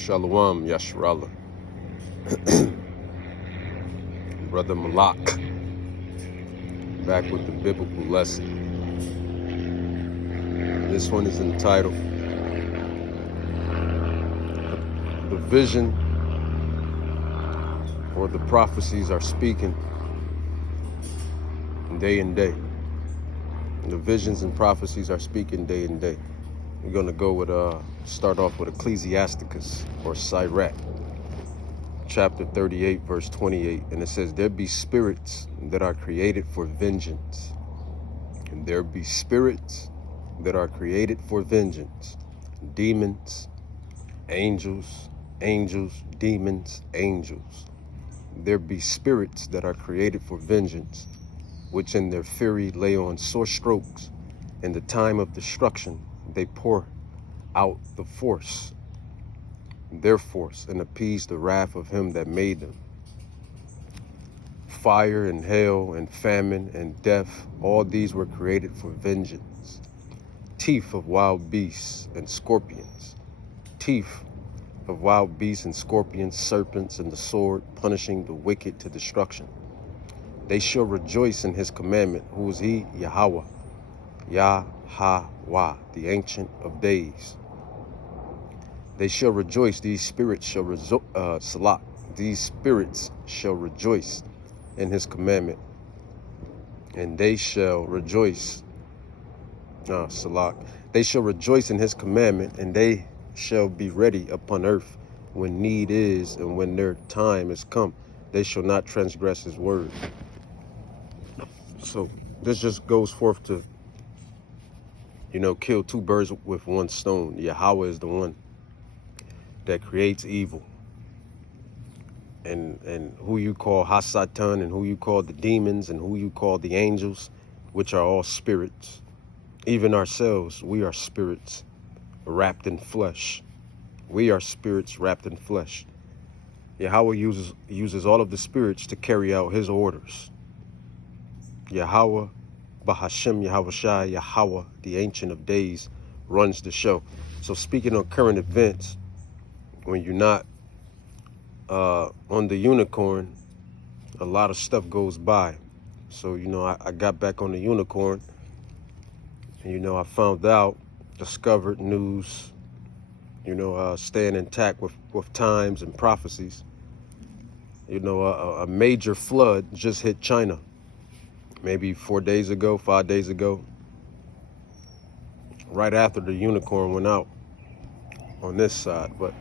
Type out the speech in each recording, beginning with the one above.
Shalom Yashrallah. Brother Malak, back with the biblical lesson. This one is entitled The Vision or the Prophecies Are Speaking Day and Day. The visions and prophecies are speaking day and day. We're going to go with, start off with Ecclesiasticus or Sirach, chapter 38, verse 28. And it says, there be spirits that are created for vengeance. And there be spirits that are created for vengeance. Demons, angels, demons, angels. There be spirits that are created for vengeance, which in their fury lay on sore strokes. In the time of destruction, they pour out their force, and appease the wrath of him that made them. Fire and hail and famine and death, all these were created for vengeance. Teeth of wild beasts and scorpions. Teeth of wild beasts and scorpions, serpents, and the sword, punishing the wicked to destruction. They shall rejoice in his commandment. Who is he? Yahweh. Yahweh, the Ancient of Days. They shall rejoice. These spirits shall These spirits shall rejoice in his commandment. And they shall rejoice. They shall rejoice in his commandment, and they shall be ready upon earth when need is, and when their time is come. They shall not transgress his word. So this just goes forth to, kill two birds with one stone. Yahweh is the one that creates evil. And who you call Hasatan, and who you call the demons, and who you call the angels, which are all spirits. Even ourselves, we are spirits wrapped in flesh. We are spirits wrapped in flesh. Yahweh uses all of the spirits to carry out his orders. Yahweh, Bahashem, Yahweh Shai, Yahweh, the Ancient of Days, runs the show. So speaking on current events, when you're not on the unicorn, a lot of stuff goes by. So, I got back on the unicorn, and, I found out, discovered news, staying intact with times and prophecies. A major flood just hit China. Maybe 4 days ago, 5 days ago, right after the unicorn went out on this side. But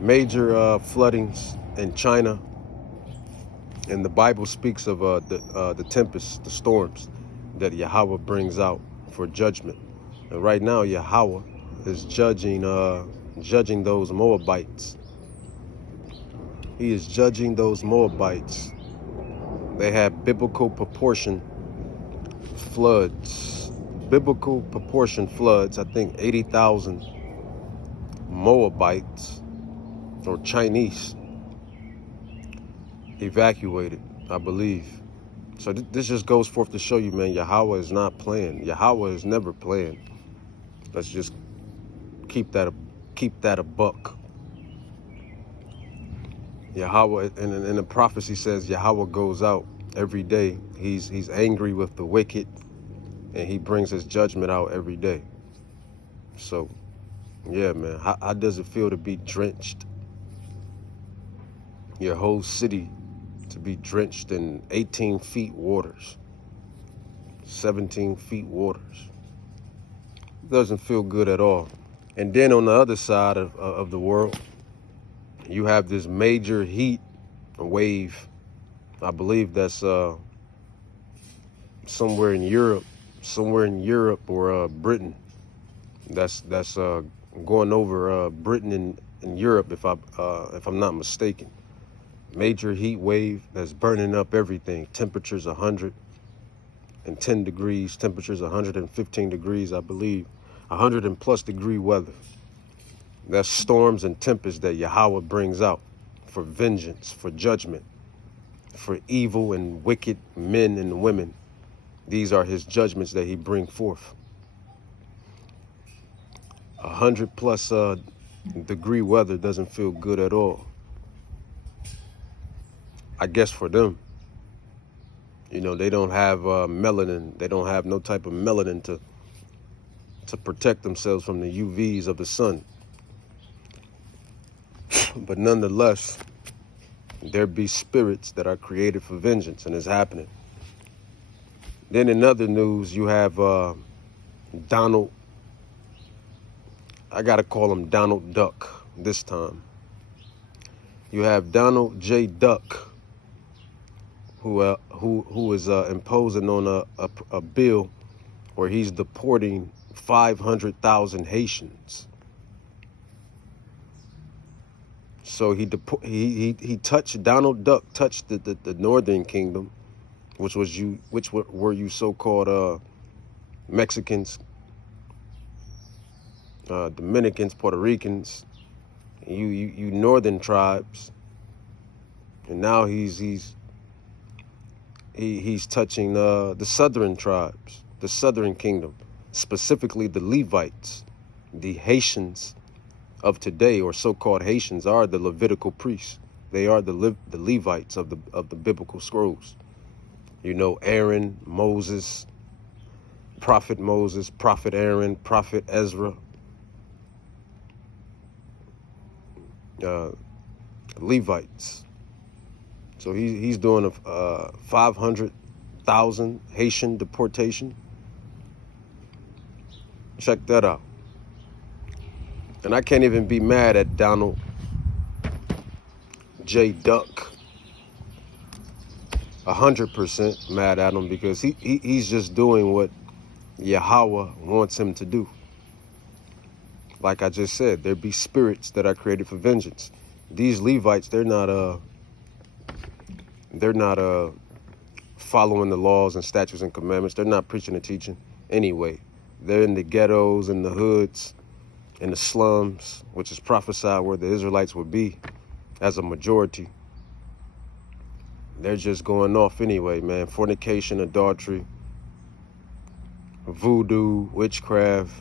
major floodings in China, and the Bible speaks of the tempests, the storms that Yahweh brings out for judgment. And right now, Yahweh is judging those Moabites. He is judging those Moabites. They have biblical proportion floods. Biblical proportion floods. I think 80,000 Moabites or Chinese evacuated, I believe. So this just goes forth to show you, man, Yahweh is not playing. Yahweh is never playing. Let's just keep that a buck. Yahweh, and the prophecy says Yahweh goes out every day. He's angry with the wicked, and he brings his judgment out every day. So, yeah, man, how does it feel to be drenched? Your whole city to be drenched in 18 feet waters, 17 feet waters. It doesn't feel good at all. And then on the other side of the world, you have this major heat wave. I believe that's somewhere in Europe or Britain. That's going over Britain and Europe, if I'm not mistaken. Major heat wave that's burning up everything. Temperatures 110 degrees, temperatures 115 degrees, I believe. 100+ degree weather. That's storms and tempests that Yahweh brings out for vengeance, for judgment, for evil and wicked men and women. These are his judgments that he brings forth. 100+ Degree weather doesn't feel good at all. I guess for them, you know, they don't have melanin. They don't have no type of melanin to protect themselves from the UVs of the sun. But nonetheless, there be spirits that are created for vengeance, and it's happening. Then in other news, you have Donald, I gotta call him Donald Duck this time. You have Donald J. Duck, who is imposing on a bill where he's deporting 500,000 Haitians. So he touched, Donald Duck touched the Northern Kingdom, which were you so-called Mexicans, Dominicans, Puerto Ricans, you northern tribes, and now he's touching the southern tribes, the Southern Kingdom, specifically the Levites, the Haitians of today, or so-called Haitians, are the Levitical priests. They are the Levites of the biblical scrolls. You know, Aaron, Moses, Prophet Aaron, Prophet Ezra, Levites. So he's doing a 500,000 Haitian deportation. Check that out. And I can't even be mad at Donald J. Duck. 100% mad at him, because he's just doing what Yahweh wants him to do. Like I just said, there be spirits that are created for vengeance. These Levites, they're not following the laws and statutes and commandments. They're not preaching and teaching anyway. They're in the ghettos, in the hoods, in the slums, which is prophesied where the Israelites would be as a majority. They're just going off anyway, man. Fornication, adultery, voodoo, witchcraft,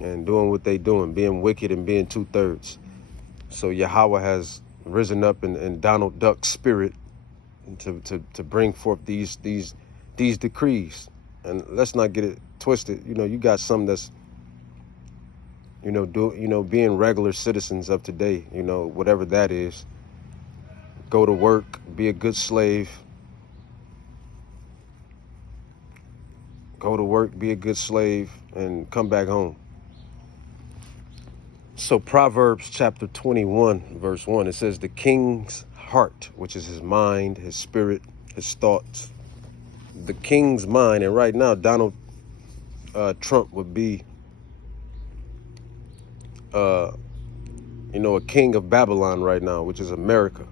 and doing what they doing, being wicked and being 2/3. So Yahweh has risen up in Donald Duck's spirit to bring forth these decrees. And let's not get it twisted. You know, you got some that's, being regular citizens of today, whatever that is. Go to work, be a good slave. Go to work, be a good slave, and come back home. So Proverbs chapter 21, verse 1, it says, the king's heart, which is his mind, his spirit, his thoughts, the king's mind. And right now, Donald Trump would be, a king of Babylon right now, which is America.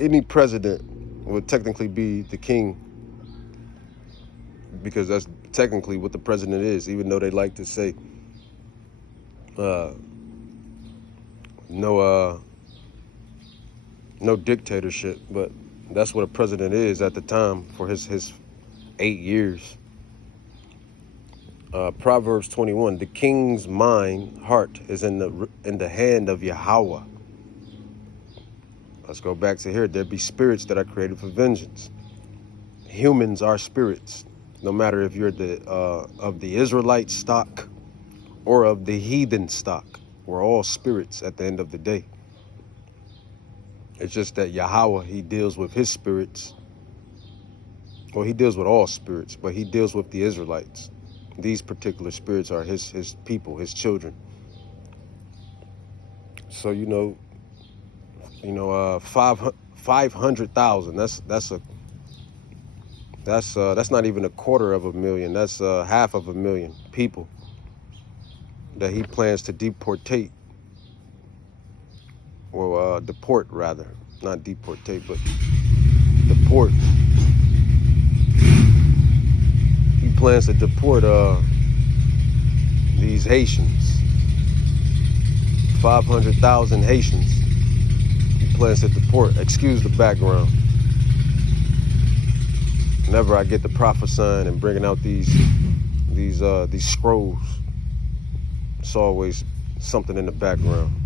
Any president would technically be the king, because that's technically what the president is, even though they like to say no dictatorship, but that's what a president is at the time for his 8 years. Proverbs 21, the king's heart is in the hand of Yahweh. Let's go back to here. There be spirits that are created for vengeance. Humans are spirits, no matter if you're of the Israelite stock or of the heathen stock. We're all spirits at the end of the day. It's just that Yahweh, he deals with his spirits. Well, he deals with all spirits, but he deals with the Israelites. These particular spirits are his people, his children. So, 500,000. That's not even 250,000. That's 500,000 people that he plans to deportate, or deport rather, not deportate, but deport. He plans to deport these Haitians, 500,000 Haitians. He plans to deport. Excuse the background. Whenever I get to prophesying and bringing out these scrolls, It's always something in the background.